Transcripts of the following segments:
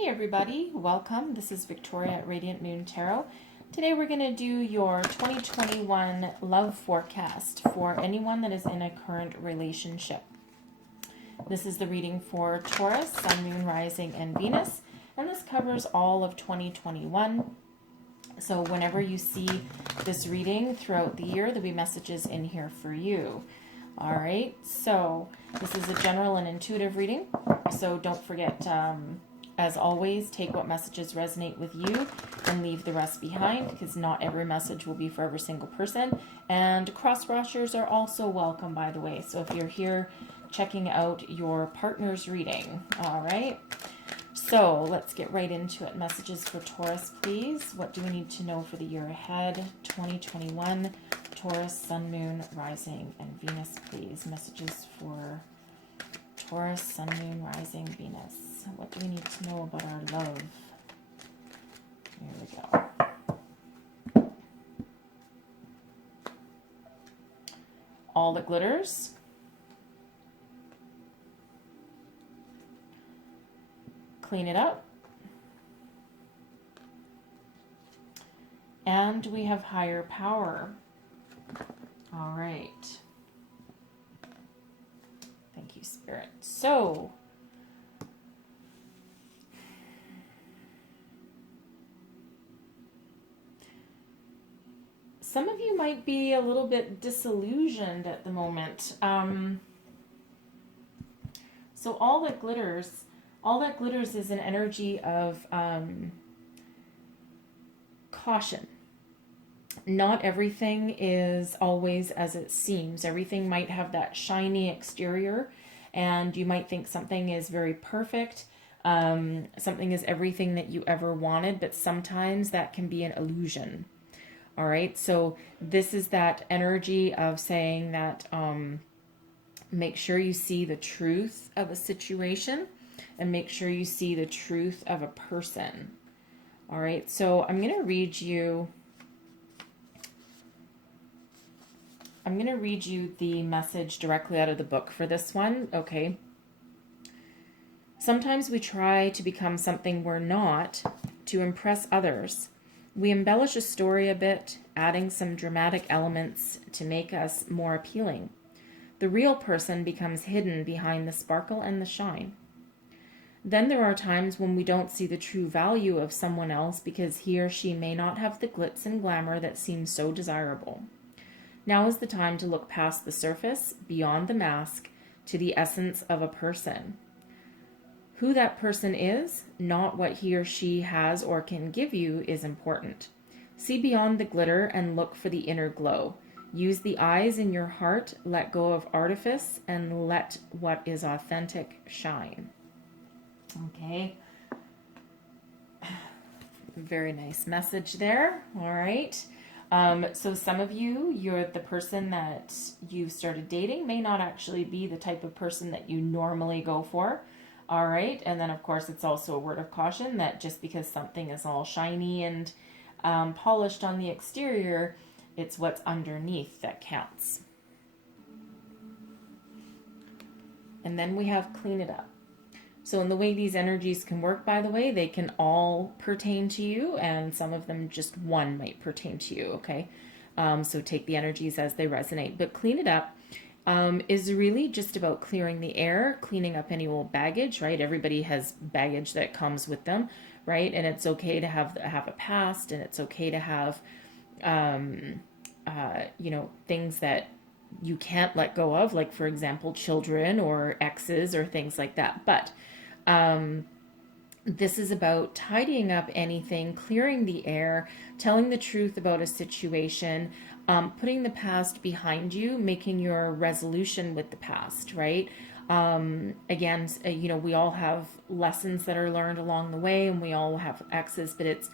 Hey everybody, welcome. This is Victoria at Radiant Moon Tarot. Today we're going to do your 2021 love forecast for anyone that is in a current relationship. This is the reading for Taurus, Sun, Moon, Rising, and Venus, and this covers all of 2021. So whenever you see this reading throughout the year, there'll be messages in here for you. All right, so this is a general and intuitive reading, so don't forget, as always, take what messages resonate with you and leave the rest behind, because not every message will be for every single person. And cross-watchers are also welcome, by the way. So if you're here checking out your partner's reading, all right? So let's get right into it. Messages for Taurus, please. What do we need to know for the year ahead? 2021, Taurus, Sun, Moon, Rising, and Venus, please. Messages for Taurus, Sun, Moon, Rising, Venus. What do we need to know about our love? Here we go. All that glitters. Clean it up. And we have higher power. All right. Thank you, Spirit. So, some of you might be a little bit disillusioned at the moment. So all that glitters is an energy of caution. Not everything is always as it seems. Everything might have that shiny exterior, and you might think something is very perfect. Something is everything that you ever wanted, but sometimes that can be an illusion. All right, so this is that energy of saying that make sure you see the truth of a situation and make sure you see the truth of a person. All right, so I'm going to read you the message directly out of the book for this one, okay? Sometimes we try to become something we're not to impress others. We embellish a story a bit, adding some dramatic elements to make us more appealing. The real person becomes hidden behind the sparkle and the shine. Then there are times when we don't see the true value of someone else because he or she may not have the glitz and glamour that seems so desirable. Now is the time to look past the surface, beyond the mask, to the essence of a person. Who that person is, not what he or she has or can give you, is important. See beyond the glitter and look for the inner glow. Use the eyes in your heart, let go of artifice, and let what is authentic shine. Okay. Very nice message there. All right. So some of you, you're the person that you've started dating may not actually be the type of person that you normally go for. All right. And then, of course, it's also a word of caution that just because something is all shiny and polished on the exterior, it's what's underneath that counts. And then we have clean it up. So in the way these energies can work, by the way, they can all pertain to you, and some of them, just one might pertain to you, okay? So take the energies as they resonate. But clean it up is really just about clearing the air, cleaning up any old baggage, right? Everybody has baggage that comes with them, right? And it's okay to have a past, and it's okay to have, things that you can't let go of, like, for example, children or exes or things like that. But this is about tidying up anything, clearing the air, telling the truth about a situation, putting the past behind you, making your resolution with the past, right? Again, we all have lessons that are learned along the way, and we all have exes, but it's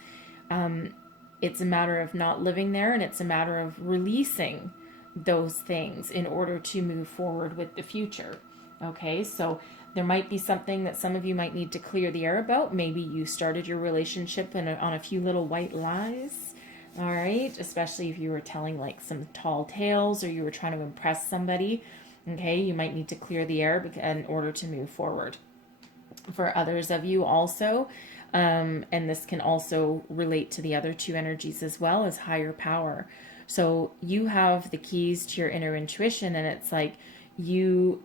a matter of not living there, and it's a matter of releasing those things in order to move forward with the future. Okay, so there might be something that some of you might need to clear the air about. Maybe you started your relationship on a few little white lies. All right, especially if you were telling like some tall tales or you were trying to impress somebody. Okay, you might need to clear the air in order to move forward. For others of you also, And this can also relate to the other two energies as well, as higher power. So you have the keys to your inner intuition, and it's like you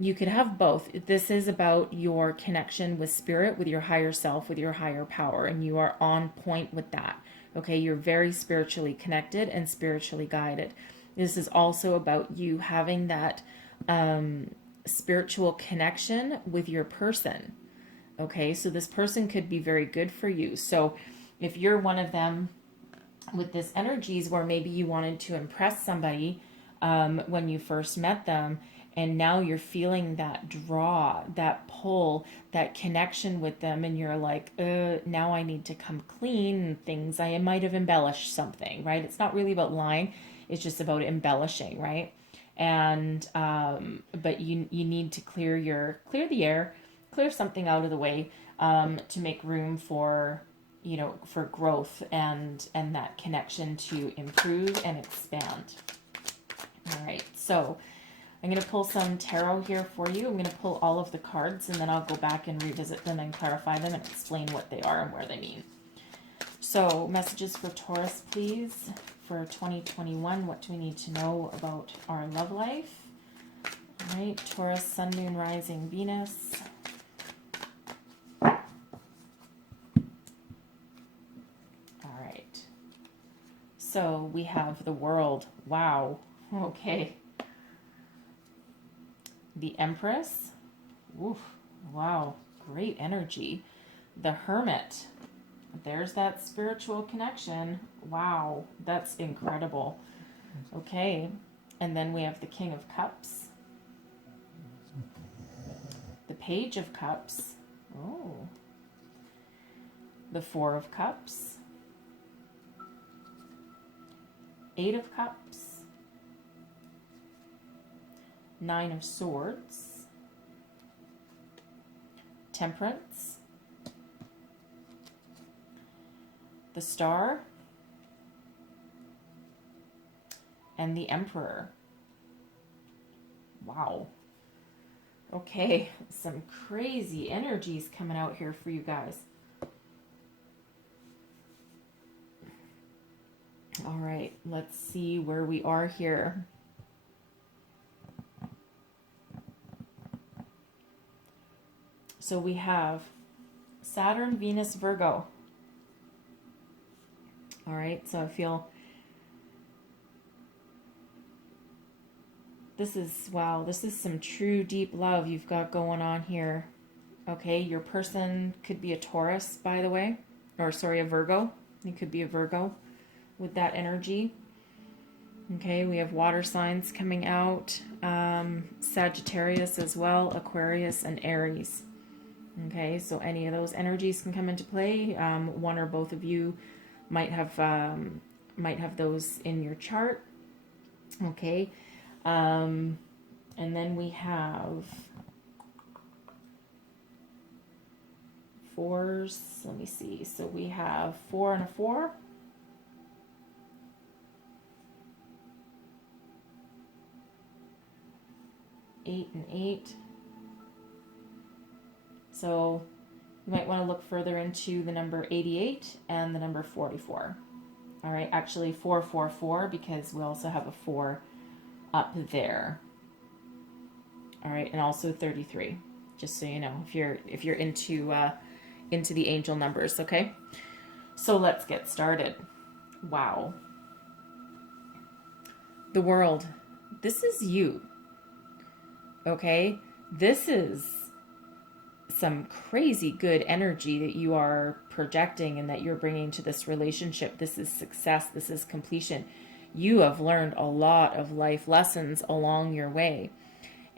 could have both. This is about your connection with spirit, with your higher self, with your higher power, and you are on point with that. Okay, you're very spiritually connected and spiritually guided. This is also about you having that spiritual connection with your person. Okay, so this person could be very good for you. So if you're one of them with this energies where maybe you wanted to impress somebody when you first met them, and now you're feeling that draw, that pull, that connection with them, and you're like, now I need to come clean and things. I might have embellished something, right? It's not really about lying. It's just about embellishing, right? And but you need to clear the air, clear something out of the way to make room for for growth and that connection to improve and expand. All right, so I'm going to pull some tarot here for you. I'm going to pull all of the cards, and then I'll go back and revisit them and clarify them and explain what they are and where they mean. So messages for Taurus, please, for 2021. What do we need to know about our love life? All right, Taurus, Sun, Moon, Rising, Venus. All right. So we have the World. Wow. Okay. The Empress. Oof. Wow. Great energy. The Hermit. There's that spiritual connection. Wow. That's incredible. Okay. And then we have the King of Cups. The Page of Cups. Oh. The Four of Cups. Eight of Cups. Nine of Swords. Temperance. The Star. And the Emperor. Wow. Okay, some crazy energies coming out here for you guys. All right, let's see where we are here. So we have Saturn, Venus, Virgo. All right, so I feel this is, wow, this is some true deep love you've got going on here. Okay, your person could be a Taurus, by the way, or sorry, a Virgo. It could be a Virgo with that energy. Okay, we have water signs coming out, Sagittarius as well, Aquarius and Aries. Okay, so any of those energies can come into play. One or both of you might have those in your chart. Okay, and then we have fours. Let me see. So we have 4 and a 4. Eight and 8. So you might want to look further into the number 88 and the number 44. All right, actually 444 because we also have a 4 up there. All right, and also 33. Just so you know, if you're into the angel numbers, okay? So let's get started. Wow. The World. This is you. Okay? This is some crazy good energy that you are projecting and that you're bringing to this relationship. This is success. This is completion. You have learned a lot of life lessons along your way,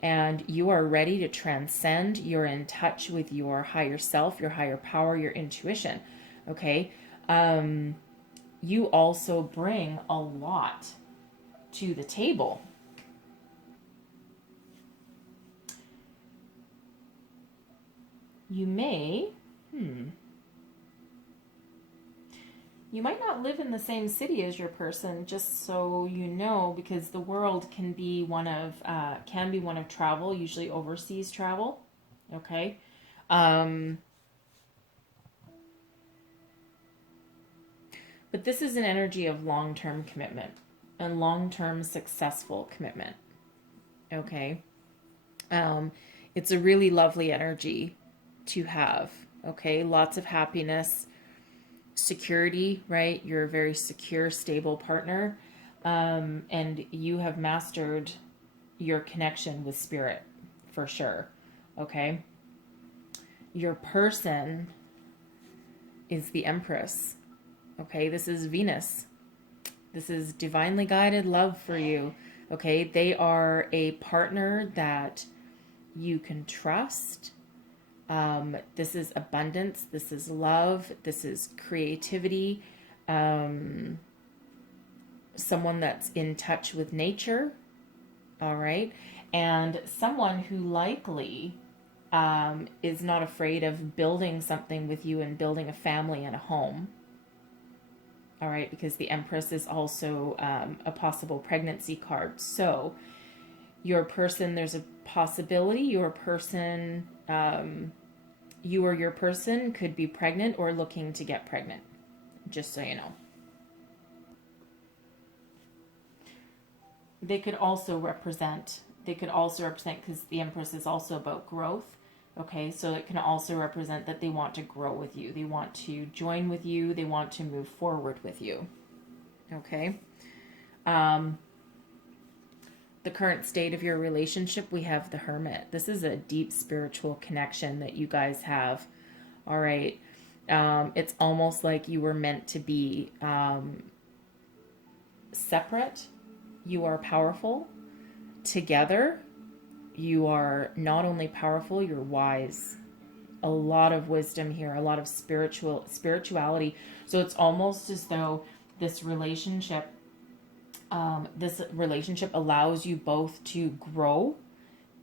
and you are ready to transcend. You're in touch with your higher self, your higher power, your intuition. Okay. You also bring a lot to the table. You may, you might not live in the same city as your person, just so you know, because the World can be one of travel, usually overseas travel. Okay. But this is an energy of long-term commitment and long-term successful commitment. Okay. It's a really lovely energy to have. Okay. Lots of happiness, security, right? You're a very secure, stable partner. And you have mastered your connection with spirit for sure. Okay. Your person is the Empress. Okay. This is Venus. This is divinely guided love for you. Okay. They are a partner that you can trust. This is abundance. This is love. This is creativity. Someone that's in touch with nature. All right. And someone who likely is not afraid of building something with you and building a family and a home. All right. Because the Empress is also a possible pregnancy card. So your person, there's a possibility your person, you or your person could be pregnant or looking to get pregnant, just so you know. They could also represent, because the Empress is also about growth. Okay, so it can also represent that they want to grow with you. They want to join with you. They want to move forward with you. Okay. The current state of your relationship, we have the Hermit. This is a deep spiritual connection that you guys have. All right. It's almost like you were meant to be separate. You are powerful. Together, you are not only powerful, you're wise. A lot of wisdom here, a lot of spirituality. So it's almost as though this relationship allows you both to grow,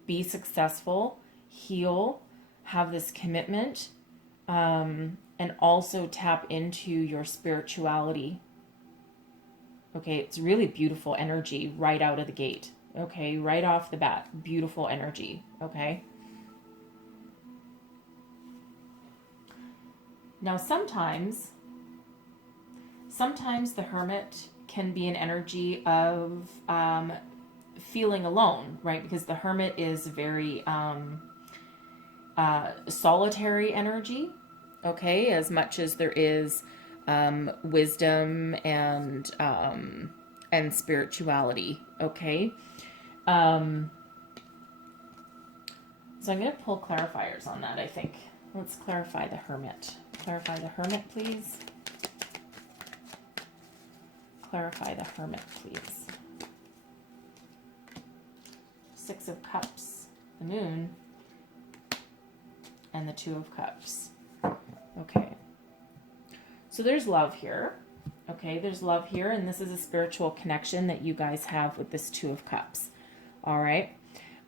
be successful, heal, have this commitment, and also tap into your spirituality. Okay, it's really beautiful energy right out of the gate. Okay, right off the bat, beautiful energy. Okay. Now sometimes the Hermit can be an energy of feeling alone, right? Because the Hermit is very solitary energy, okay? As much as there is wisdom and spirituality, okay? So I'm going to pull clarifiers on that, I think. Let's clarify the Hermit. Clarify the Hermit, please. Clarify the Hermit, please. Six of Cups, the Moon, and the Two of Cups. Okay. So there's love here. Okay, there's love here, and this is a spiritual connection that you guys have with this Two of Cups. All right.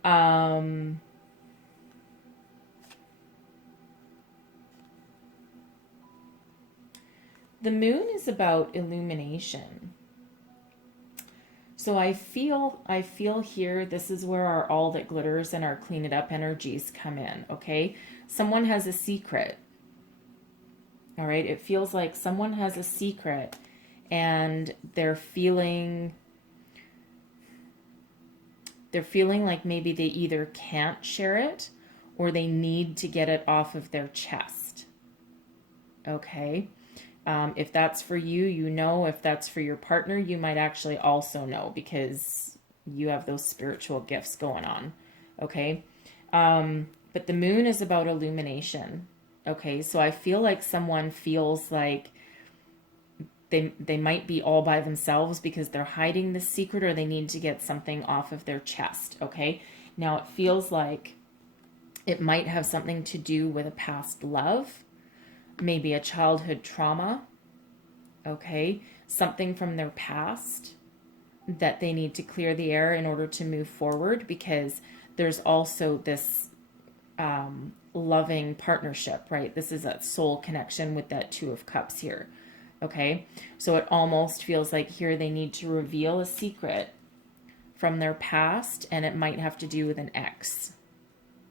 The Moon is about illumination. So I feel here, this is where our all that glitters and our clean it up energies come in, okay? Someone has a secret. All right, it feels like someone has a secret and they're feeling like maybe they either can't share it or they need to get it off of their chest. Okay? If that's for you, you know. If that's for your partner, you might actually also know because you have those spiritual gifts going on. Okay? But the Moon is about illumination. Okay? So I feel like someone feels like they might be all by themselves because they're hiding the secret or they need to get something off of their chest. Okay? Now it feels like it might have something to do with a past love. Maybe a childhood trauma, okay? Something from their past that they need to clear the air in order to move forward because there's also this loving partnership, right? This is a soul connection with that Two of Cups here, okay? So it almost feels like here they need to reveal a secret from their past and it might have to do with an ex,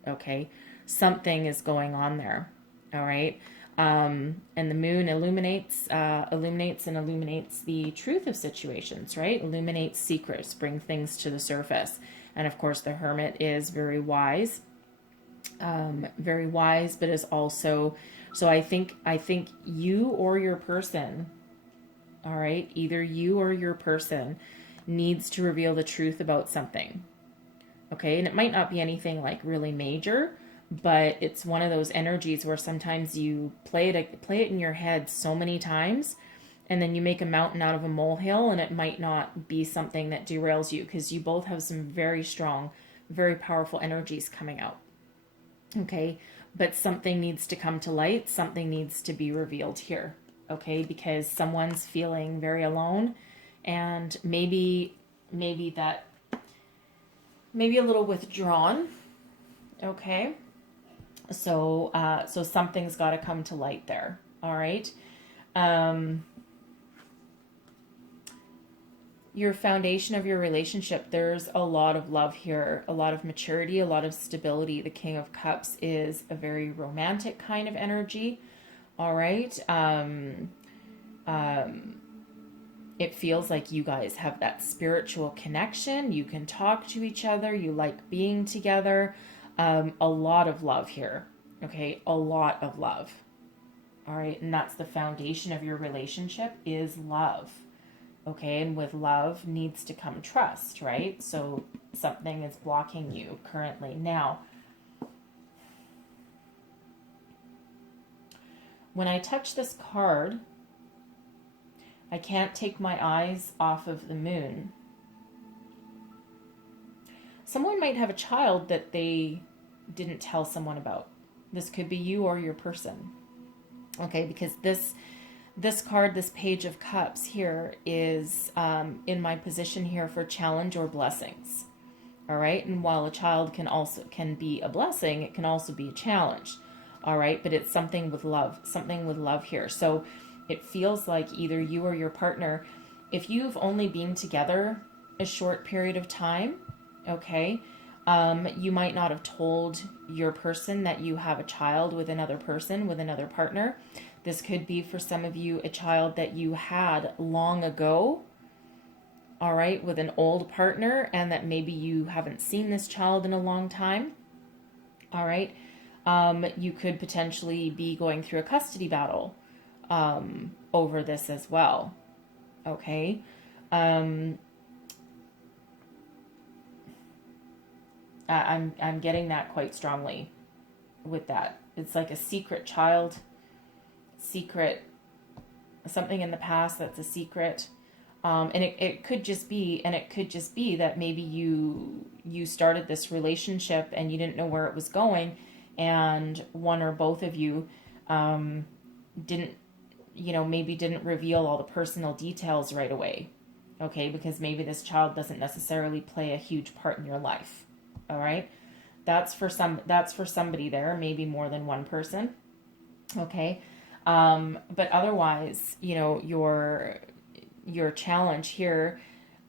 okay? Something is going on there, all right? And the moon illuminates the truth of situations, right? Illuminates secrets, bring things to the surface. And of course, the Hermit is very wise, but is also, so I think you or your person, all right, either you or your person needs to reveal the truth about something. Okay, and it might not be anything like really major, but it's one of those energies where sometimes you play it in your head so many times, and then you make a mountain out of a molehill, and it might not be something that derails you, because you both have some very strong, very powerful energies coming out. Okay, but something needs to come to light, something needs to be revealed here. Okay, because someone's feeling very alone, and maybe a little withdrawn. Okay, so something's got to come to light there. All right. Your foundation of your relationship, there's a lot of love here, a lot of maturity, a lot of stability. The King of Cups is a very romantic kind of energy. All right. It feels like you guys have that spiritual connection. You can talk to each other. You like being together. A lot of love here. Okay, a lot of love. All right, and that's the foundation of your relationship is love. Okay, and with love needs to come trust, right? So something is blocking you currently. Now, when I touch this card, I can't take my eyes off of the moon. Someone might have a child that they didn't tell someone about. This could be you or your person. Okay, because this card, this Page of Cups here is in my position here for challenge or blessings. All right, and while a child can be a blessing, it can also be a challenge. All right, but it's something with love here. So it feels like either you or your partner, if you've only been together a short period of time, okay, you might not have told your person that you have a child with another person, with another partner. This could be for some of you a child that you had long ago, all right, with an old partner, and that maybe you haven't seen this child in a long time, all right. You could potentially be going through a custody battle over this as well. Okay. I'm getting that quite strongly with that. It's like a secret child, something in the past that's a secret. And it could just be that maybe you started this relationship and you didn't know where it was going, and one or both of you didn't reveal all the personal details right away. Okay, because maybe this child doesn't necessarily play a huge part in your life. All right, that's for somebody there, maybe more than one person. Okay, but otherwise, your challenge here,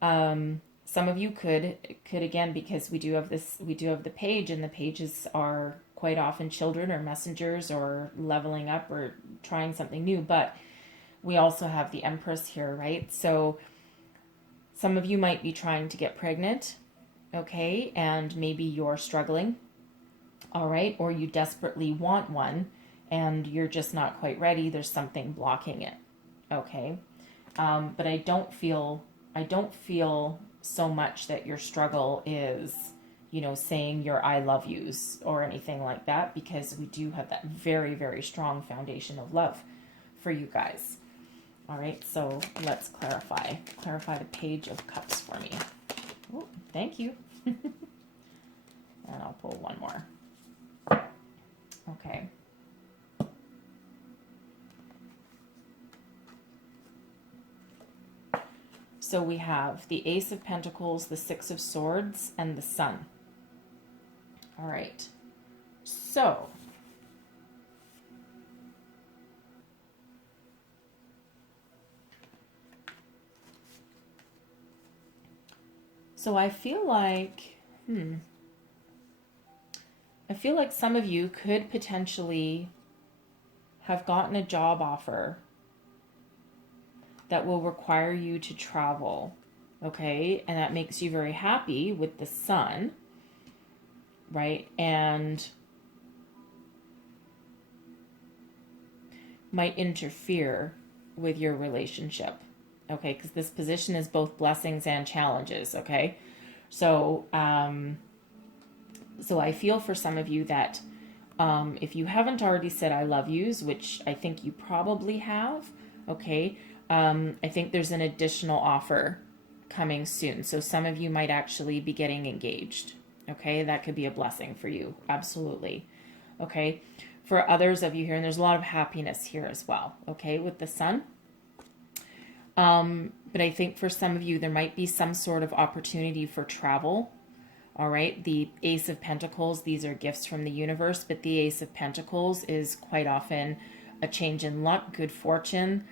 some of you could again, because we do have the page, and the pages are quite often children or messengers or leveling up or trying something new, but we also have the Empress here, right? So some of you might be trying to get pregnant, okay, and maybe you're struggling, all right, or you desperately want one and you're just not quite ready. There's something blocking it, okay. But I don't feel so much that your struggle is, saying your I love yous or anything like that, because we do have that very, very strong foundation of love for you guys. All right, so let's clarify the Page of Cups for me. Oh, thank you. And I'll pull one more. Okay. So we have the Ace of Pentacles, the Six of Swords, and the Sun. All right. So I feel like some of you could potentially have gotten a job offer that will require you to travel, okay? And that makes you very happy with the sun, right? And might interfere with your relationship, okay? Because this position is both blessings and challenges, okay? So, so I feel for some of you that if you haven't already said I love yous, which I think you probably have, okay, I think there's an additional offer coming soon. So some of you might actually be getting engaged, okay? That could be a blessing for you, absolutely, okay? For others of you here, and there's a lot of happiness here as well, okay, with the sun. But I think for some of you, there might be some sort of opportunity for travel. All right, the Ace of Pentacles, these are gifts from the universe, but the Ace of Pentacles is quite often a change in luck, good fortune,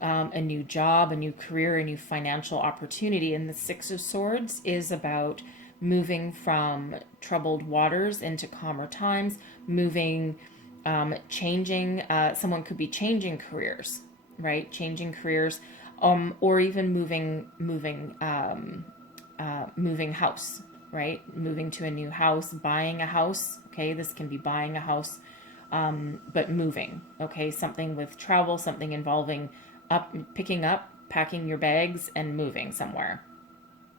a new job, a new career, a new financial opportunity. And the Six of Swords is about moving from troubled waters into calmer times, moving, changing, someone could be changing careers, right? Changing careers, or even moving house, right? Moving to a new house, buying a house. Okay. This can be buying a house, but moving. Okay. Something with travel, something involving picking up, packing your bags and moving somewhere,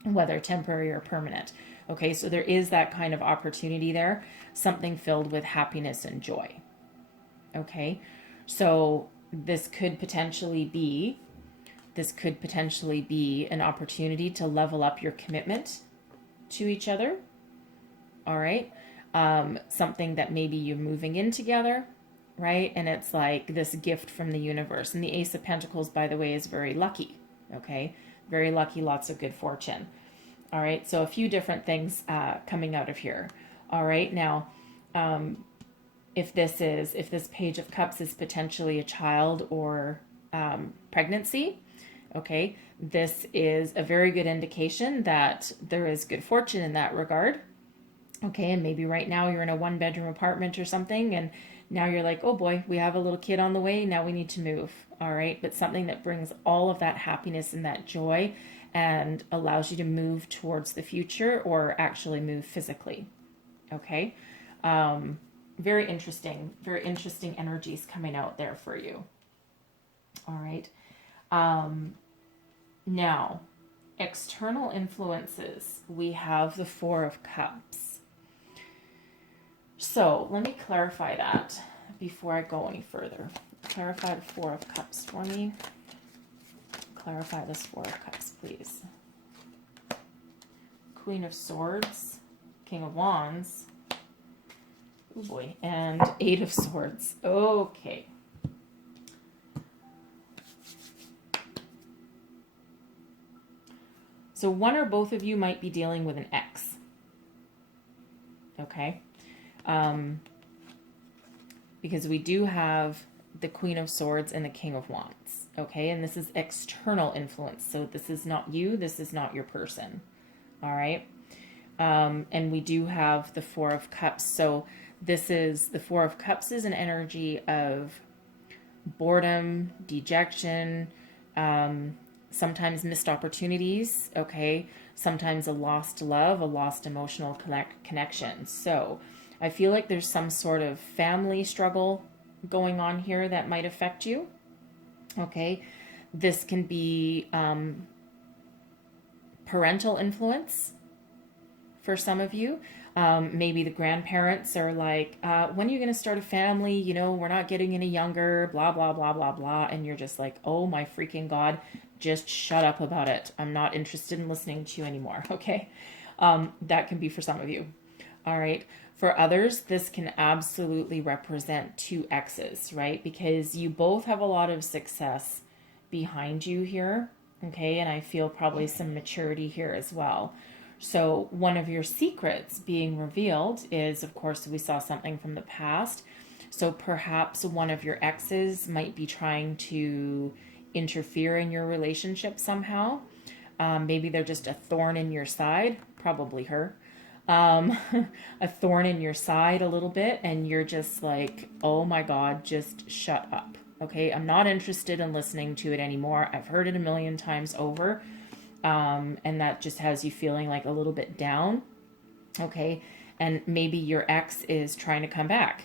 whether temporary or permanent. Okay. So there is that kind of opportunity there, something filled with happiness and joy. Okay. So this could potentially be an opportunity to level up your commitment to each other. All right. Something that maybe you're moving in together, right? And it's like this gift from the universe. And the Ace of Pentacles, by the way, is very lucky. Okay. Very lucky, lots of good fortune. All right. So a few different things coming out of here. All right. Now, if this Page of Cups is potentially a child or pregnancy, okay, this is a very good indication that there is good fortune in that regard. Okay, and maybe right now you're in a 1-bedroom apartment or something, and now you're like, oh boy, we have a little kid on the way, now we need to move. All right, but something that brings all of that happiness and that joy and allows you to move towards the future or actually move physically. Okay, very interesting energies coming out there for you. All right. Now, external influences, we have the Four of Cups. So let me clarify that before I go any further. Clarify the Four of Cups for me. Clarify this Four of Cups, please. Queen of Swords, King of Wands, oh boy, and Eight of Swords. Okay. So one or both of you might be dealing with an ex. Okay. Because we do have the Queen of Swords and the King of Wands. Okay. And this is external influence. So this is not you. This is not your person. All right. And we do have the Four of Cups. So this is the Four of Cups is an energy of boredom, dejection, sometimes missed opportunities, okay? Sometimes a lost love, a lost emotional connection. So I feel like there's some sort of family struggle going on here that might affect you, okay? This can be parental influence for some of you. Maybe the grandparents are like, when are you going to start a family? You know, we're not getting any younger, blah, blah, blah, blah, blah. And you're just like, oh my freaking God, just shut up about it. I'm not interested in listening to you anymore. Okay. That can be for some of you. All right. For others, this can absolutely represent two exes, right? Because you both have a lot of success behind you here. Okay. And I feel probably some maturity here as well. So one of your secrets being revealed is, of course, we saw something from the past. So perhaps one of your exes might be trying to interfere in your relationship somehow. Maybe they're just a thorn in your side, probably her. a thorn in your side a little bit, and you're just like, oh my God, just shut up. Okay, I'm not interested in listening to it anymore. I've heard it a million times over. And that just has you feeling like a little bit down. Okay, and maybe your ex is trying to come back,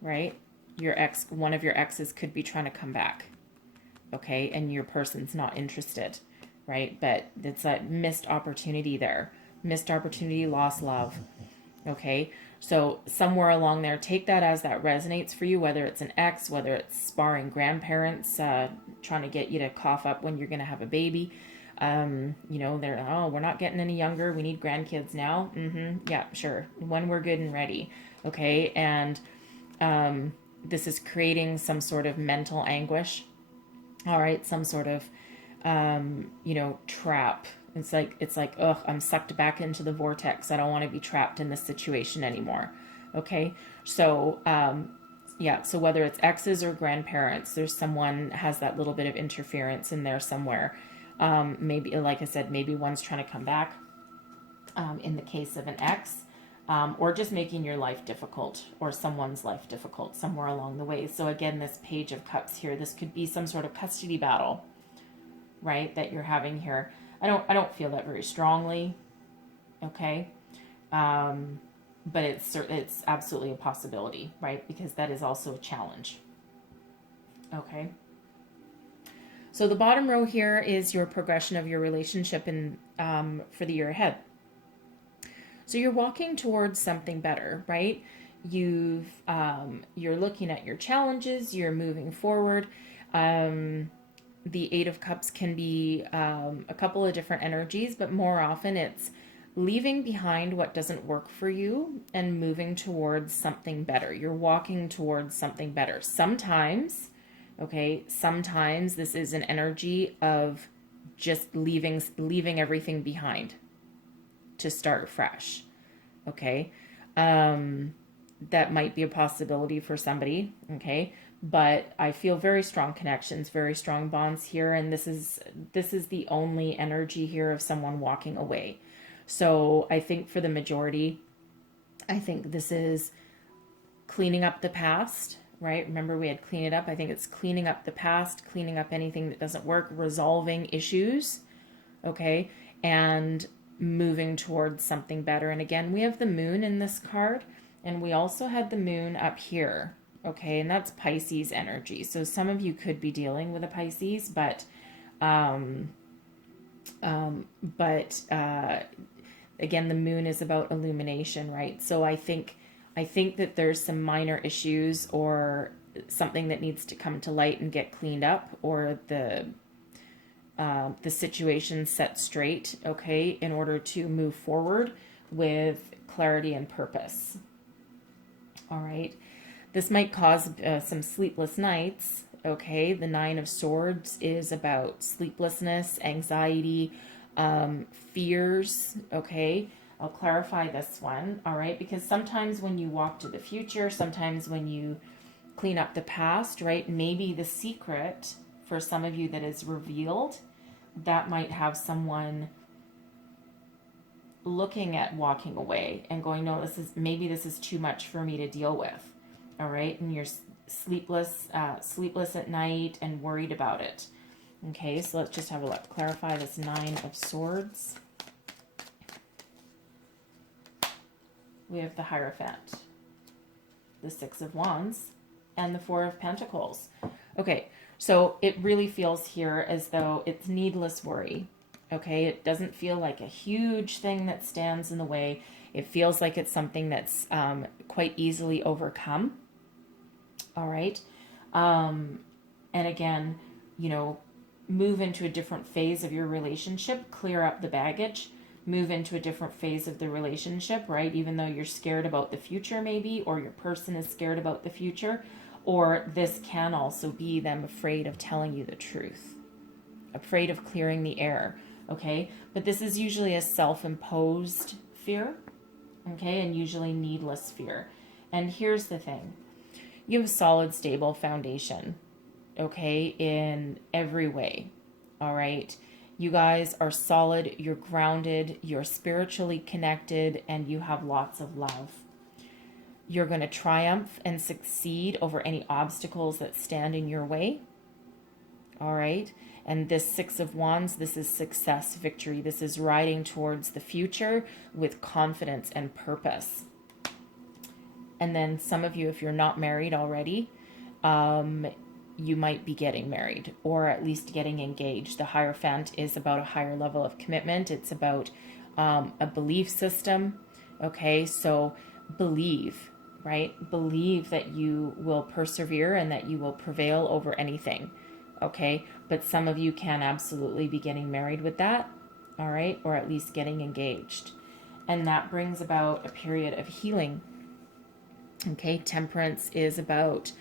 right? Your ex, one of your exes could be trying to come back. Okay, and your person's not interested, right? But it's a missed opportunity there. Missed opportunity, lost love. Okay, so somewhere along there, take that as that resonates for you, whether it's an ex, whether it's sparring grandparents, trying to get you to cough up when you're going to have a baby. You know, they're, oh, we're not getting any younger. We need grandkids now. Yeah, sure. When we're good and ready. Okay, and this is creating some sort of mental anguish. All right, some sort of, you know, trap. It's like, ugh, I'm sucked back into the vortex. I don't want to be trapped in this situation anymore. Okay. So, yeah. So whether it's exes or grandparents, there's someone has that little bit of interference in there somewhere. Maybe, like I said, maybe one's trying to come back, in the case of an ex, or just making your life difficult or someone's life difficult somewhere along the way. So again, this Page of Cups here, this could be some sort of custody battle, right? That you're having here. I don't feel that very strongly, okay, but it's absolutely a possibility, right? Because that is also a challenge, okay. So the bottom row here is your progression of your relationship in for the year ahead. So you're walking towards something better, right? You're looking at your challenges. You're moving forward. The Eight of Cups can be a couple of different energies, but more often it's leaving behind what doesn't work for you and moving towards something better. You're walking towards something better. Sometimes, okay, sometimes this is an energy of just leaving everything behind to start fresh, okay? That might be a possibility for somebody, okay? But I feel very strong connections, very strong bonds here, and this is the only energy here of someone walking away. So I think for the majority, I think this is cleaning up the past, right? Remember we had clean it up. I think it's cleaning up the past, cleaning up anything that doesn't work, resolving issues, okay? And moving towards something better. And again, we have the moon in this card, and we also had the moon up here. Okay, and that's Pisces energy. So some of you could be dealing with a Pisces, but again, the moon is about illumination, right? So I think that there's some minor issues or something that needs to come to light and get cleaned up, or the situation set straight, okay, in order to move forward with clarity and purpose. All right. This might cause some sleepless nights, okay? The Nine of Swords is about sleeplessness, anxiety, fears, okay? I'll clarify this one, all right? Because sometimes when you walk to the future, sometimes when you clean up the past, right? Maybe the secret for some of you that is revealed, that might have someone looking at walking away and going, no, this is too much for me to deal with. All right, and you're sleepless at night and worried about it. Okay, so let's just have a look. Clarify this Nine of Swords. We have the Hierophant, the Six of Wands, and the Four of Pentacles. Okay, so it really feels here as though it's needless worry. Okay, it doesn't feel like a huge thing that stands in the way. It feels like it's something that's quite easily overcome. All right. And again, you know, move into a different phase of your relationship, clear up the baggage, move into a different phase of the relationship, right? Even though you're scared about the future maybe, or your person is scared about the future, or this can also be them afraid of telling you the truth, afraid of clearing the air, okay? But this is usually a self-imposed fear, okay? And usually needless fear. And here's the thing. You have a solid, stable foundation, okay, in every way, all right? You guys are solid, you're grounded, you're spiritually connected, and you have lots of love. You're going to triumph and succeed over any obstacles that stand in your way. All right. And this Six of Wands, this is success, victory. This is riding towards the future with confidence and purpose. And then some of you, if you're not married already, you might be getting married or at least getting engaged. The Hierophant is about a higher level of commitment. It's about a belief system. Okay, so believe, right? Believe that you will persevere and that you will prevail over anything. Okay, but some of you can absolutely be getting married with that, all right, or at least getting engaged. And that brings about a period of healing. Okay, Temperance is about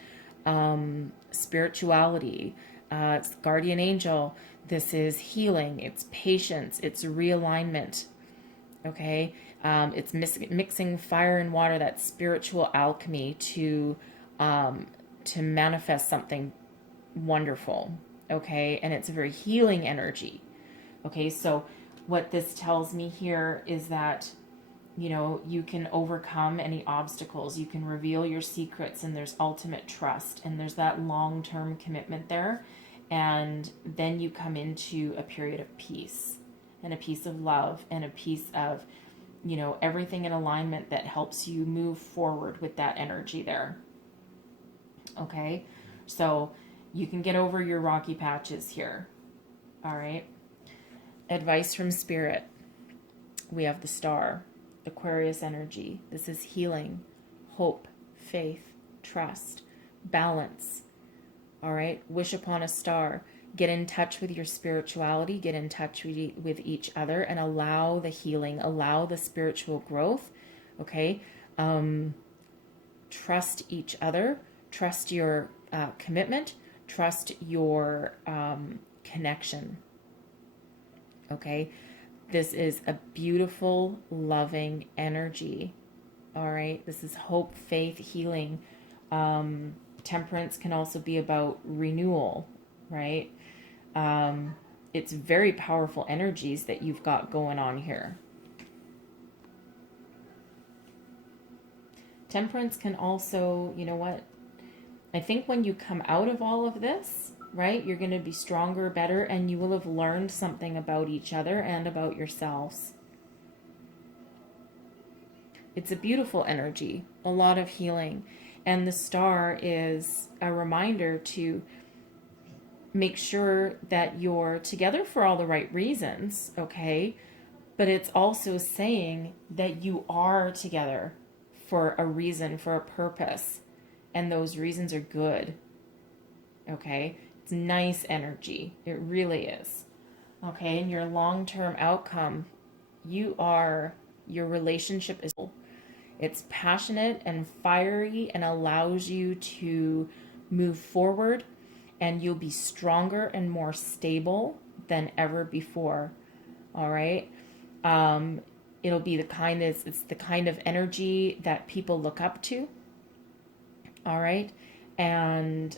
spirituality. It's the guardian angel. This is healing. It's patience. It's realignment. Okay, it's mixing fire and water, that spiritual alchemy to manifest something wonderful. Okay, and it's a very healing energy. Okay, so what this tells me here is that, you know, you can overcome any obstacles, you can reveal your secrets, and there's ultimate trust, and there's that long-term commitment there. And then you come into a period of peace and a piece of love and a piece of, you know, everything in alignment that helps you move forward with that energy there. Okay, so you can get over your rocky patches here. All right. Advice from Spirit. We have the Star, Aquarius energy. This is healing, hope, faith, trust, balance. All right. Wish upon a star. Get in touch with your spirituality. Get in touch with each other and allow the healing, allow the spiritual growth. Okay. Trust each other. Trust your commitment. Trust your connection. Okay. This is a beautiful, loving energy. All right. This is hope, faith, healing. Temperance can also be about renewal, right? It's very powerful energies that you've got going on here. Temperance can also, you know what? I think when you come out of all of this, right, you're going to be stronger, better, and you will have learned something about each other and about yourselves. It's a beautiful energy, a lot of healing. And the Star is a reminder to make sure that you're together for all the right reasons, okay? But it's also saying that you are together for a reason, for a purpose. And those reasons are good, okay? It's nice energy. It really is. Okay, and your long-term outcome, your relationship is, it's passionate and fiery and allows you to move forward, and you'll be stronger and more stable than ever before. All right. It'll be it's the kind of energy that people look up to. All right. And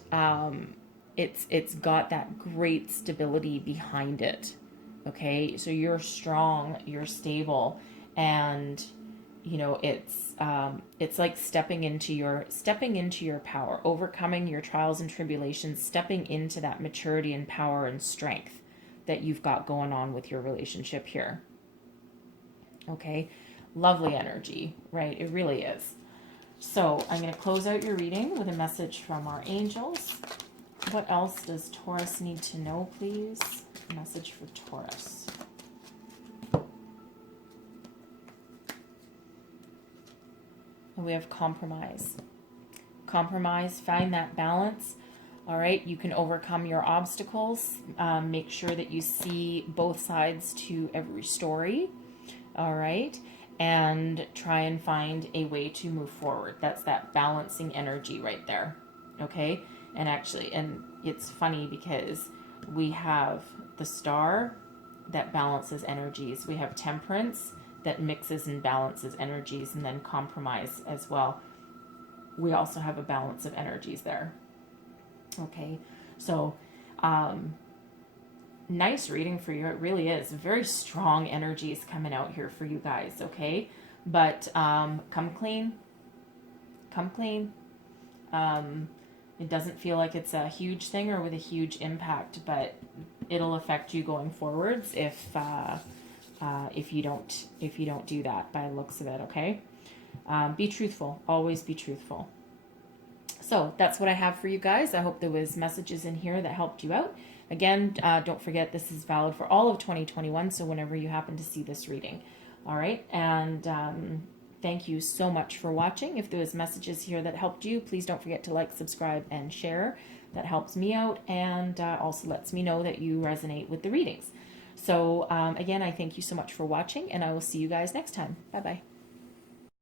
it's got that great stability behind it. Okay. So you're strong, you're stable, and you know, it's like stepping into your power, overcoming your trials and tribulations, stepping into that maturity and power and strength that you've got going on with your relationship here. Okay. Lovely energy, right? It really is. So I'm going to close out your reading with a message from our angels. What else does Taurus need to know, please? A message for Taurus. And we have compromise. Compromise, find that balance. All right, you can overcome your obstacles. Make sure that you see both sides to every story. All right, and try and find a way to move forward. That's that balancing energy right there. Okay, and actually, and it's funny because we have the Star that balances energies. We have Temperance that mixes and balances energies, and then compromise as well. We also have a balance of energies there. Okay, so nice reading for you. It really is. Very strong energies coming out here for you guys, okay? But come clean. Come clean. It doesn't feel like it's a huge thing or with a huge impact, but it'll affect you going forwards if you don't do that by the looks of it, okay? Be truthful. Always be truthful. So that's what I have for you guys. I hope there was messages in here that helped you out. Again, don't forget this is valid for all of 2021, so whenever you happen to see this reading. All right, and thank you so much for watching. If there was messages here that helped you, please don't forget to like, subscribe, and share. That helps me out and also lets me know that you resonate with the readings. So again, I thank you so much for watching, and I will see you guys next time. Bye-bye.